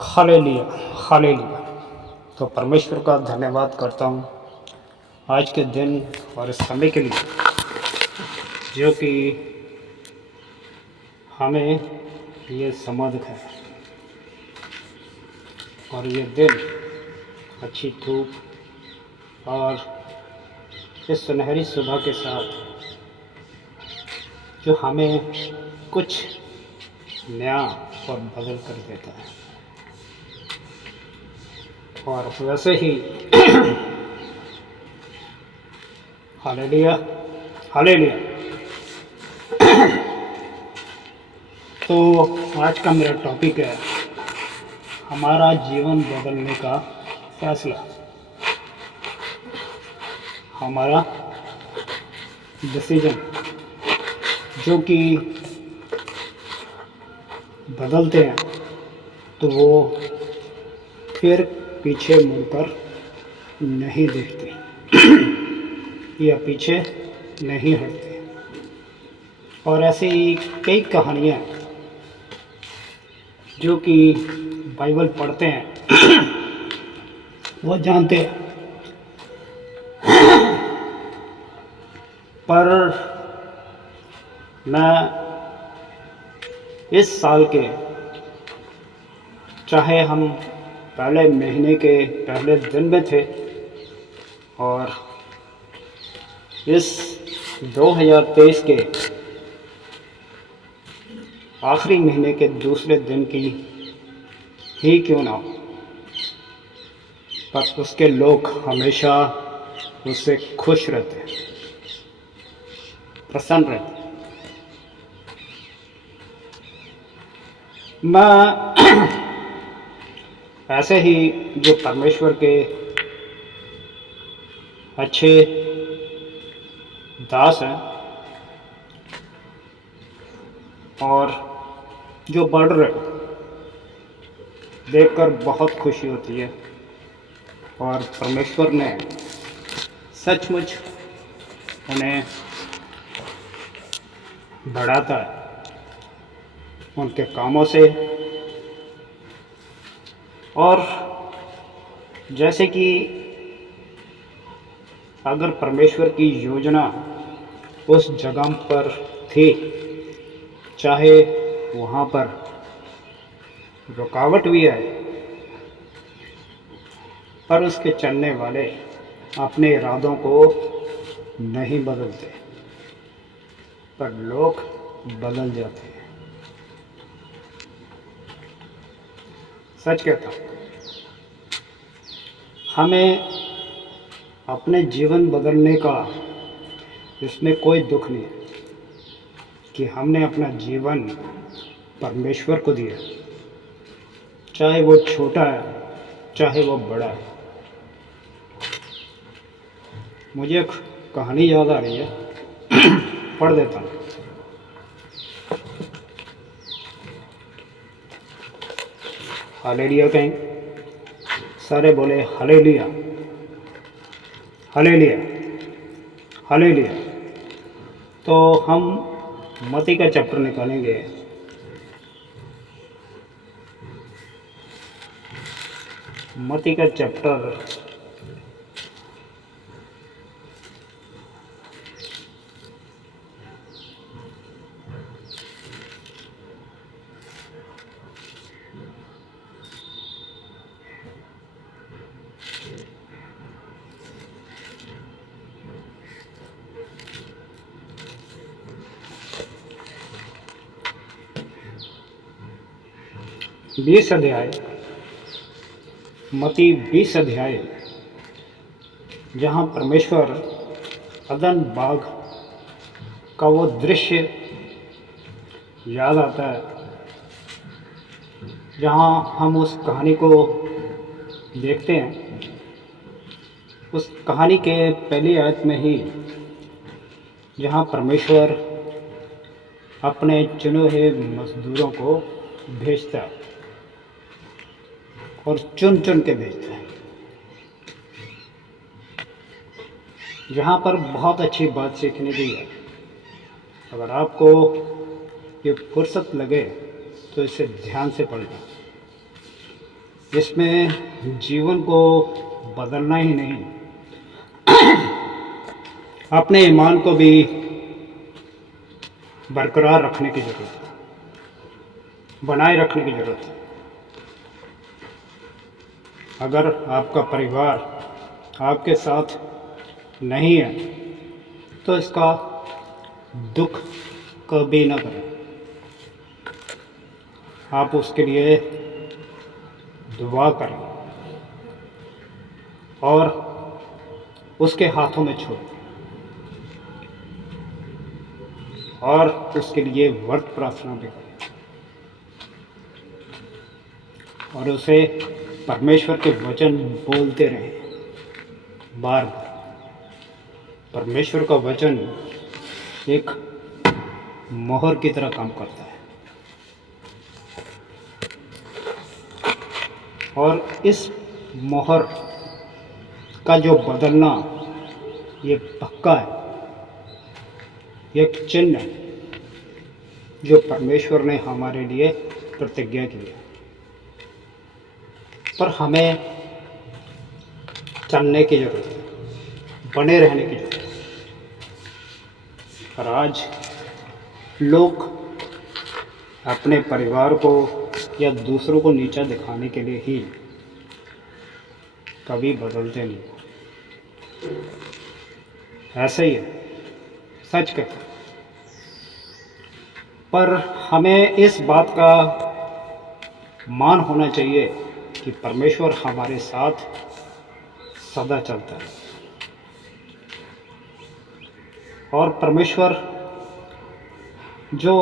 Hallelujah, hallelujah. तो परमेश्वर का धन्यवाद करता हूँ आज के दिन और इस समय के लिए जो कि हमें ये समझ है और ये दिन अच्छी धूप और इस सुनहरी सुबह के साथ जो हमें कुछ नया और बदल कर देता है। और वैसे ही हालेलुया, हालेलुया। तो आज का मेरा टॉपिक है हमारा जीवन बदलने का फैसला, हमारा डिसीजन जो कि बदलते हैं तो वो फिर पीछे मुड़कर नहीं देखते या पीछे नहीं हटते। और ऐसी कई कहानियाँ जो कि बाइबल पढ़ते हैं वो जानते हैं, पर मैं इस साल के चाहे हम पहले महीने के पहले दिन में थे और इस 2023 के आखिरी महीने के दूसरे दिन की ही क्यों ना हो, पर उसके लोग हमेशा उससे खुश रहते हैं, प्रसन्न रहते हैं। मैं ऐसे ही जो परमेश्वर के अच्छे दास हैं और जो बढ़ रहे देखकर बहुत खुशी होती है। और परमेश्वर ने सचमुच उन्हें बढ़ाता है उनके कामों से। और जैसे कि अगर परमेश्वर की योजना उस जगह पर थी, चाहे वहाँ पर रुकावट भी आए, पर उसके चलने वाले अपने इरादों को नहीं बदलते, पर लोग बदल जाते हैं। सच कहता हूँ, हमें अपने जीवन बदलने का इसमें कोई दुख नहीं है कि हमने अपना जीवन परमेश्वर को दिया, चाहे वो छोटा है चाहे वो बड़ा है। मुझे एक कहानी याद आ रही है, पढ़ देता हूँ। हालेलुया कहें, सारे बोले हालेलुया, हालेलुया, हालेलुया। तो हम मत्ती का चैप्टर निकालेंगे। मत्ती का चैप्टर 20 अध्याय, मत्ती 20 अध्याय, जहाँ परमेश्वर अदन बाग का वो दृश्य याद आता है, जहाँ हम उस कहानी को देखते हैं। उस कहानी के पहली आयत में ही जहाँ परमेश्वर अपने चुने हुए मजदूरों को भेजता है और चुन चुन के भेजता है, जहाँ पर बहुत अच्छी बात सीखने की है। अगर आपको ये फुर्सत लगे तो इसे ध्यान से पढ़ना। इसमें जीवन को बदलना ही नहीं, अपने ईमान को भी बरकरार रखने की ज़रूरत है, बनाए रखने की ज़रूरत है। अगर आपका परिवार आपके साथ नहीं है तो इसका दुख कभी ना करें। आप उसके लिए दुआ करें और उसके हाथों में छोड़ और उसके लिए व्रत प्रार्थना भी करें और उसे परमेश्वर के वचन बोलते रहें बार बार। परमेश्वर का वचन एक मोहर की तरह काम करता है और इस मोहर का जो बदलना ये पक्का है, एक चिन्ह है जो परमेश्वर ने हमारे लिए प्रतिज्ञा की है। पर हमें चलने की ज़रूरत है, बने रहने की ज़रूरत है। पर आज लोग अपने परिवार को या दूसरों को नीचा दिखाने के लिए ही कभी बदलते नहीं। ऐसा ही है, सच कहते हैं। पर हमें इस बात का मान होना चाहिए कि परमेश्वर हमारे साथ सदा चलता है और परमेश्वर जो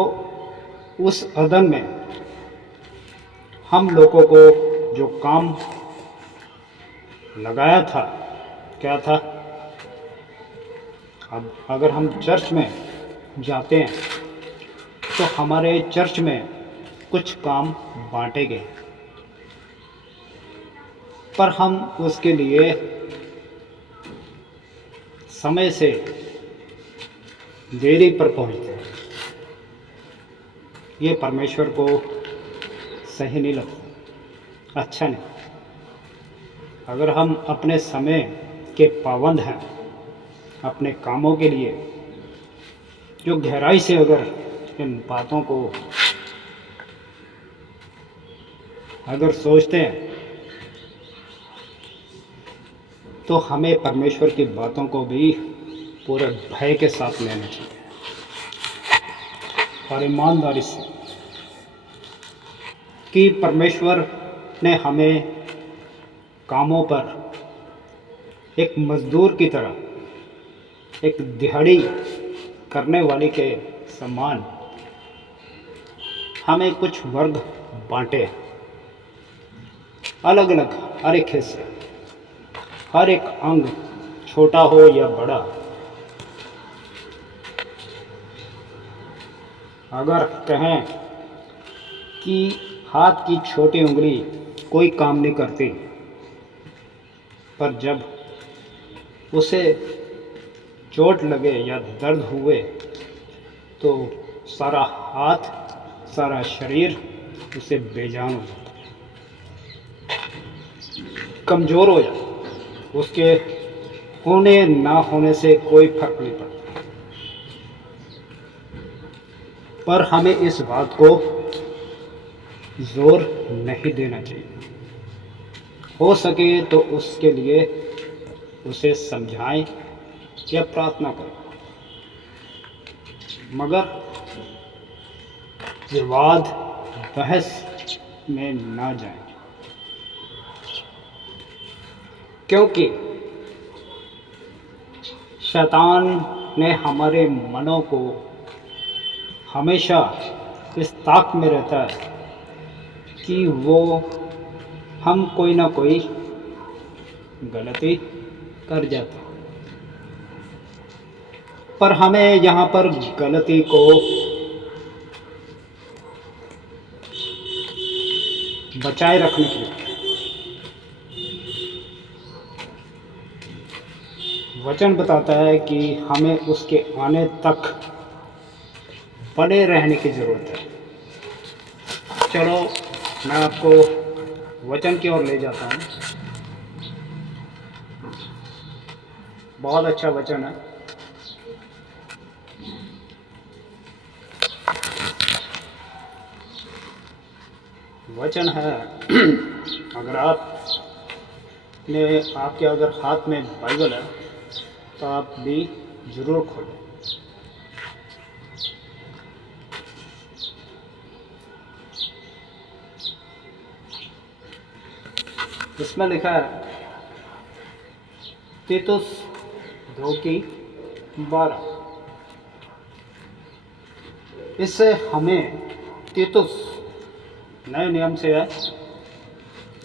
उस अदन में हम लोगों को जो काम लगाया था, क्या था? अब अगर हम चर्च में जाते हैं तो हमारे चर्च में कुछ काम बांटे गए, पर हम उसके लिए समय से देरी पर पहुंचते हैं। ये परमेश्वर को सही नहीं लगता, अच्छा नहीं। अगर हम अपने समय के पाबंद हैं, अपने कामों के लिए जो गहराई से अगर इन बातों को अगर सोचते हैं तो हमें परमेश्वर की बातों को भी पूरे भय के साथ लेना चाहिए और ईमानदारी से, कि परमेश्वर ने हमें कामों पर एक मजदूर की तरह, एक दिहाड़ी करने वाले के समान हमें कुछ वर्ग बांटे, अलग अलग, हर एक हिस्से, हर एक अंग, छोटा हो या बड़ा। अगर कहें कि हाथ की छोटी उंगली कोई काम नहीं करती, पर जब उसे चोट लगे या दर्द हुए तो सारा हाथ, सारा शरीर उसे बेजान हो जाता है, कमज़ोर हो जाता है। उसके होने ना होने से कोई फर्क नहीं पड़ता। पर हमें इस बात को जोर नहीं देना चाहिए। हो सके तो उसके लिए उसे समझाएं या प्रार्थना करें, मगर विवाद, बहस में ना जाएं, क्योंकि शैतान ने हमारे मनों को हमेशा इस ताक में रहता है कि वो हम कोई ना कोई गलती कर जाते हैं। पर हमें यहाँ पर गलती को बचाए रखने के लिए वचन बताता है कि हमें उसके आने तक बने रहने की ज़रूरत है। चलो मैं आपको वचन की ओर ले जाता हूँ। बहुत अच्छा वचन है। वचन है अगर आपके अगर हाथ में बाइबल है तो आप भी ज़रूर खोलें। इसमें लिखा है तीतुस 2:12। इससे हमें तीतुस नए नियम से है,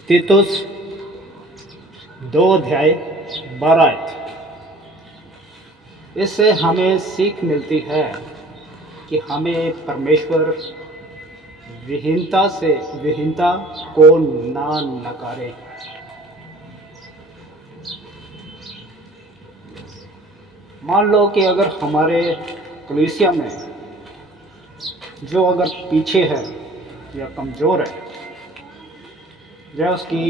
तीतुस 2:12। इससे हमें सीख मिलती है कि हमें परमेश्वर विहीनता को ना नकारे। मान लो कि अगर हमारे कलीसिया में जो अगर पीछे है या कमज़ोर है या उसकी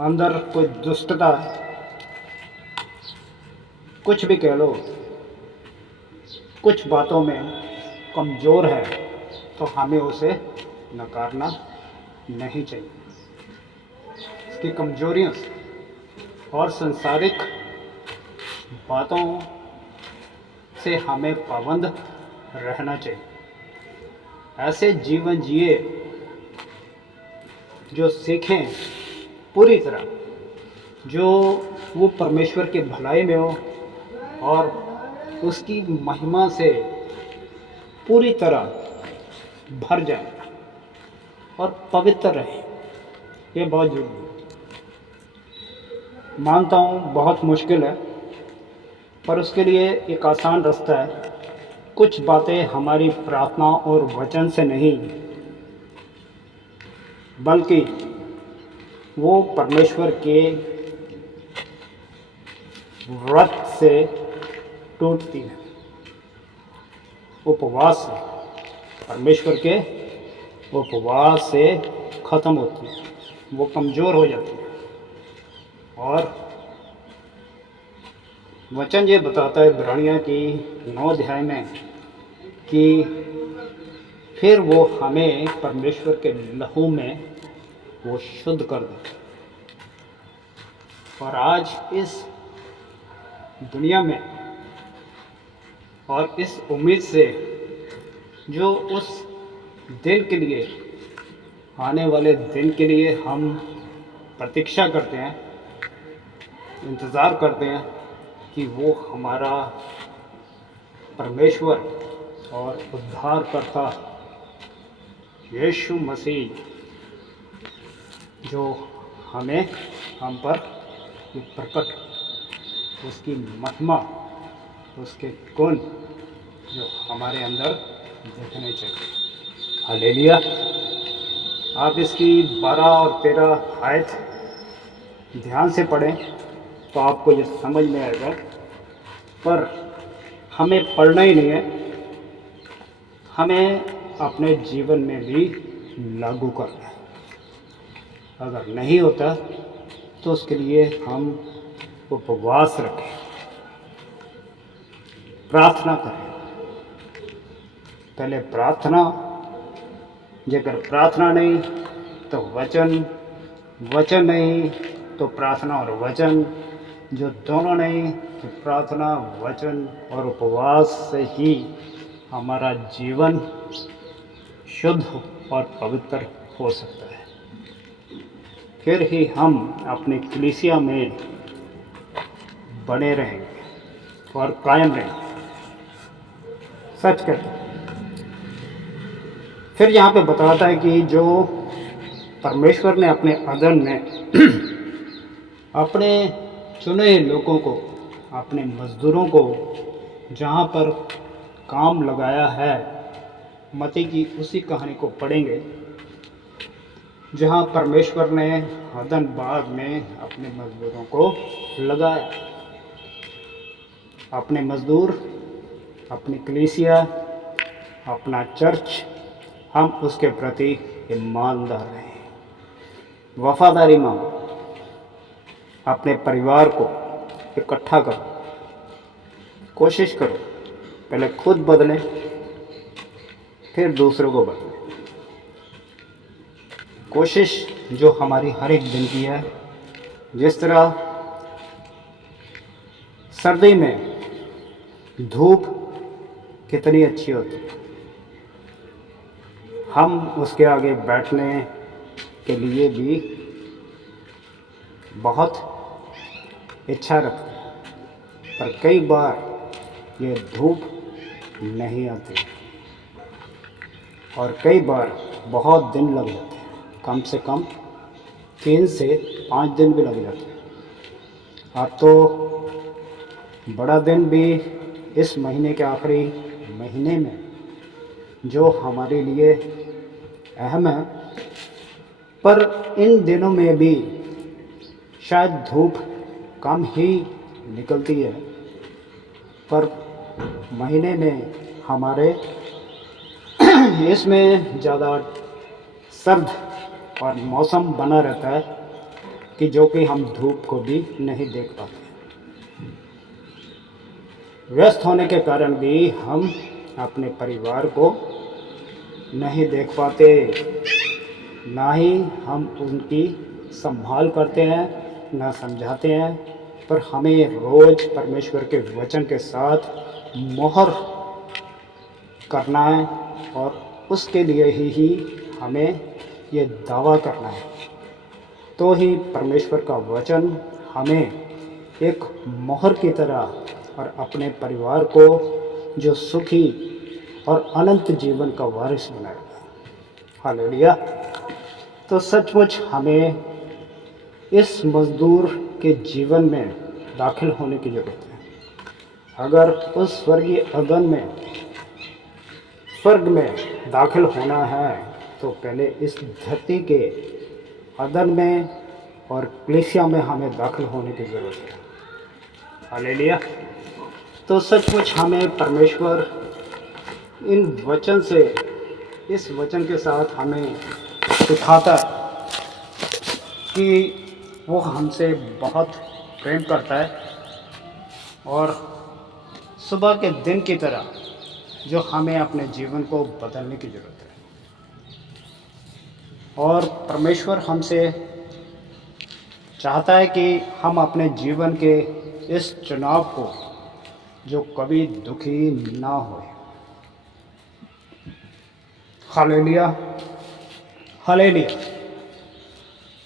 अंदर कोई दुष्टता, कुछ भी कह लो, कुछ बातों में कमज़ोर है, तो हमें उसे नकारना नहीं चाहिए। इसकी कमजोरियों से और संसारिक बातों से हमें पाबंद रहना चाहिए। ऐसे जीवन जिए जो सीखें पूरी तरह, जो वो परमेश्वर के भलाई में हो और उसकी महिमा से पूरी तरह भर जाए और पवित्र रहे। ये बहुत जरूरी है। मानता हूँ बहुत मुश्किल है, पर उसके लिए एक आसान रास्ता है। कुछ बातें हमारी प्रार्थना और वचन से नहीं, बल्कि वो परमेश्वर के व्रत से टूटती है, उपवास से, परमेश्वर के उपवास से ख़त्म होती है, वो कमज़ोर हो जाती है। और वचन ये बताता है इब्रानियों की 9 अध्याय में कि फिर वो हमें परमेश्वर के लहू में वो शुद्ध कर देता है। और आज इस दुनिया में और इस उम्मीद से जो उस दिन के लिए, आने वाले दिन के लिए हम प्रतीक्षा करते हैं, इंतज़ार करते हैं कि वो हमारा परमेश्वर और उद्धारकर्ता यीशु मसीह जो हम पर प्रकट, उसकी महिमा, उसके गुण जो हमारे अंदर देखने चाहिए। हालेलुया। आप इसकी 12 और 13 आयत ध्यान से पढ़ें तो आपको ये समझ में आएगा। पर हमें पढ़ना ही नहीं है, हमें अपने जीवन में भी लागू करना है। अगर नहीं होता तो उसके लिए हम उपवास रखें, प्रार्थना करें। पहले प्रार्थना, अगर प्रार्थना नहीं तो वचन, वचन नहीं तो प्रार्थना और वचन, जो दोनों नहीं तो प्रार्थना, वचन और उपवास से ही हमारा जीवन शुद्ध और पवित्र हो सकता है। फिर ही हम अपने कलीसिया में बने रहेंगे और कायम रहेंगे। सच कहता हूँ। फिर यहाँ पे बताता है कि जो परमेश्वर ने अपने अदन में अपने चुने लोगों को, अपने मज़दूरों को जहाँ पर काम लगाया है, मत्ती की उसी कहानी को पढ़ेंगे जहाँ परमेश्वर ने अदन बाग में अपने मज़दूरों को लगाया। अपने मज़दूर, अपनी कलीसिया, अपना चर्च, हम उसके प्रति ईमानदार रहें। वफादारी मांगो, अपने परिवार को इकट्ठा करो, कोशिश करो पहले खुद बदलें फिर दूसरों को बदलें। कोशिश जो हमारी हर एक दिन की है, जिस तरह सर्दी में धूप कितनी अच्छी होती है, हम उसके आगे बैठने के लिए भी बहुत इच्छा रखते हैं, पर कई बार ये धूप नहीं आती और कई बार बहुत दिन लग जाते हैं, कम से कम 3 से 5 दिन भी लग जाते हैं। अब तो बड़ा दिन भी इस महीने के आखिरी महीने में जो हमारे लिए अहम है, पर इन दिनों में भी शायद धूप कम ही निकलती है, पर महीने में हमारे इसमें ज़्यादा सर्द और मौसम बना रहता है कि जो कि हम धूप को भी नहीं देख पाते। व्यस्त होने के कारण भी हम अपने परिवार को नहीं देख पाते, ना ही हम उनकी संभाल करते हैं, ना समझाते हैं, पर हमें रोज़ परमेश्वर के वचन के साथ मोहर करना है और उसके लिए ही हमें ये दावा करना है, तो ही परमेश्वर का वचन हमें एक मोहर की तरह और अपने परिवार को जो सुखी और अनंत जीवन का वारिस बनाएगा। हालेलुया। तो सचमुच हमें इस मजदूर के जीवन में दाखिल होने की ज़रूरत है। अगर उस स्वर्गीय अगन में स्वर्ग में दाखिल होना है तो पहले इस धरती के अदन में और कलीसिया में हमें दाखिल होने की ज़रूरत है। हालेलुया। तो सचमुच हमें परमेश्वर इन वचन से, इस वचन के साथ हमें सिखाता कि वो हमसे बहुत प्रेम करता है और सुबह के दिन की तरह जो हमें अपने जीवन को बदलने की ज़रूरत है। और परमेश्वर हमसे चाहता है कि हम अपने जीवन के इस चुनाव को जो कभी दुखी ना हो। Hallelujah, hallelujah.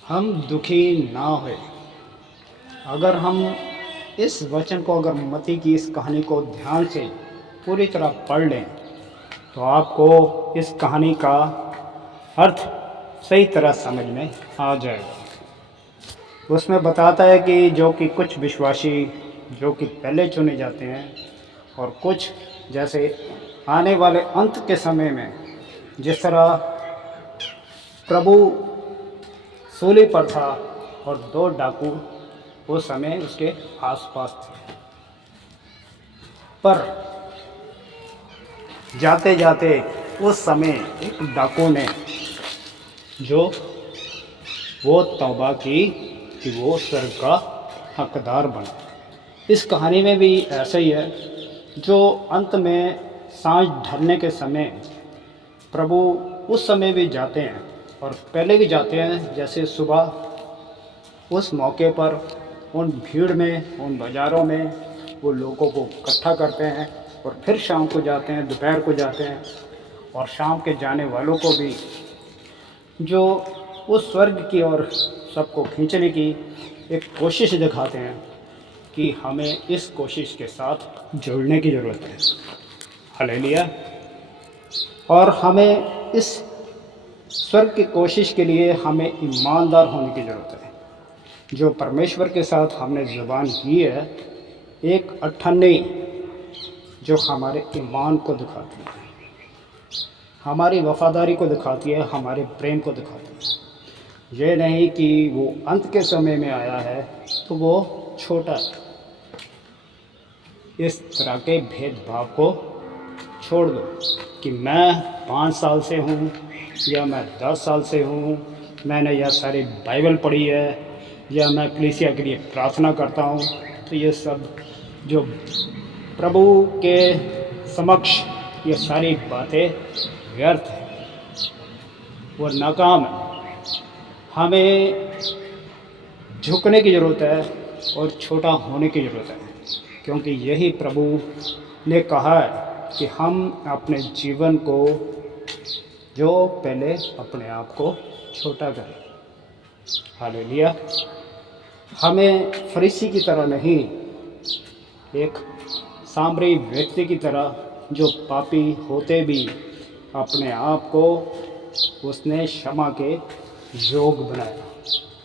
हम दुखी ना होए। अगर हम इस वचन को, अगर मत्ती की इस कहानी को ध्यान से पूरी तरह पढ़ लें तो आपको इस कहानी का अर्थ सही तरह समझ में आ जाएगा। उसमें बताता है कि जो कि कुछ विश्वासी जो कि पहले चुने जाते हैं और कुछ जैसे आने वाले अंत के समय में जिस तरह प्रभु सूली पर था और 2 डाकू उस समय उसके आसपास थे, पर जाते जाते उस समय एक डाकू ने जो वो तौबा की कि वो स्वर्ग का हकदार बना। इस कहानी में भी ऐसा ही है, जो अंत में सांझ ढलने के समय प्रभु उस समय भी जाते हैं और पहले भी जाते हैं, जैसे सुबह उस मौके पर उन भीड़ में, उन बाज़ारों में वो लोगों को इकट्ठा करते हैं और फिर शाम को जाते हैं, दोपहर को जाते हैं और शाम के जाने वालों को भी जो उस स्वर्ग की ओर सबको खींचने की एक कोशिश दिखाते हैं कि हमें इस कोशिश के साथ जुड़ने की ज़रूरत है। हालेलुया। और हमें इस स्वर्ग की कोशिश के लिए हमें ईमानदार होने की ज़रूरत है। जो परमेश्वर के साथ हमने ज़ुबान की है, एक अठन्नी जो हमारे ईमान को दिखाती है, हमारी वफादारी को दिखाती है, हमारे प्रेम को दिखाती है। ये नहीं कि वो अंत के समय में आया है तो वो छोटा है। इस तरह के भेदभाव को छोड़ दो कि मैं 5 साल से हूँ या मैं 10 साल से हूँ मैंने यह सारी बाइबल पढ़ी है या मैं कलीसिया के लिए प्रार्थना करता हूँ, तो ये सब जो प्रभु के समक्ष ये सारी बातें व्यर्थ हैं, वो नाकाम है। हमें झुकने की ज़रूरत है और छोटा होने की ज़रूरत है, क्योंकि यही प्रभु ने कहा है कि हम अपने जीवन को जो पहले अपने आप को छोटा करें। हालेलुया। हमें फरीसी की तरह नहीं, एक सामरी व्यक्ति की तरह जो पापी होते भी अपने आप को उसने क्षमा के योग बनाया,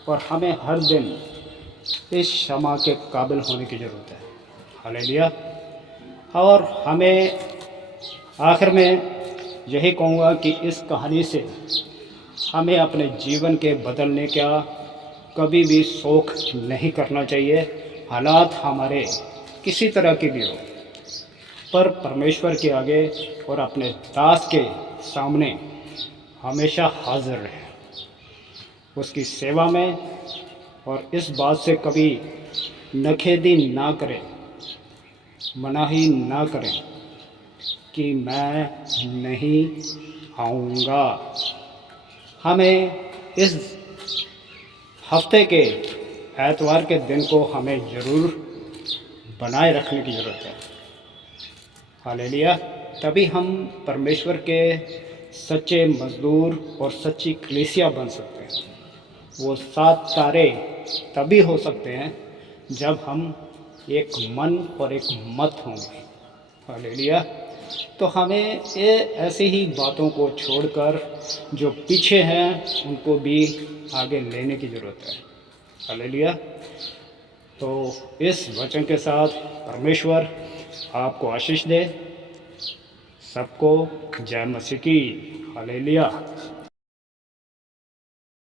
और हमें हर दिन इस क्षमा के काबिल होने की ज़रूरत है। हालेलुया। और हमें आखिर में यही कहूँगा कि इस कहानी से हमें अपने जीवन के बदलने का कभी भी शौक नहीं करना चाहिए। हालात हमारे किसी तरह के भी हो, पर परमेश्वर के आगे और अपने दास के सामने हमेशा हाजिर रहें, उसकी सेवा में, और इस बात से कभी नखेदी ना करें, मनाही ना करें कि मैं नहीं आऊँगा। हमें इस हफ्ते के एतवार के दिन को हमें ज़रूर बनाए रखने की ज़रूरत है। हालेलुया। तभी हम परमेश्वर के सच्चे मज़दूर और सच्ची कलीसिया बन सकते हैं। वो 7 तारे तभी हो सकते हैं जब हम एक मन और एक मत होंगे। हालेलुया। तो हमें ये ऐसी ही बातों को छोड़कर जो पीछे हैं उनको भी आगे लेने की ज़रूरत है। हालेलुया। तो इस वचन के साथ परमेश्वर आपको आशीष दे। सबको जय मसीह की। हालेलुया।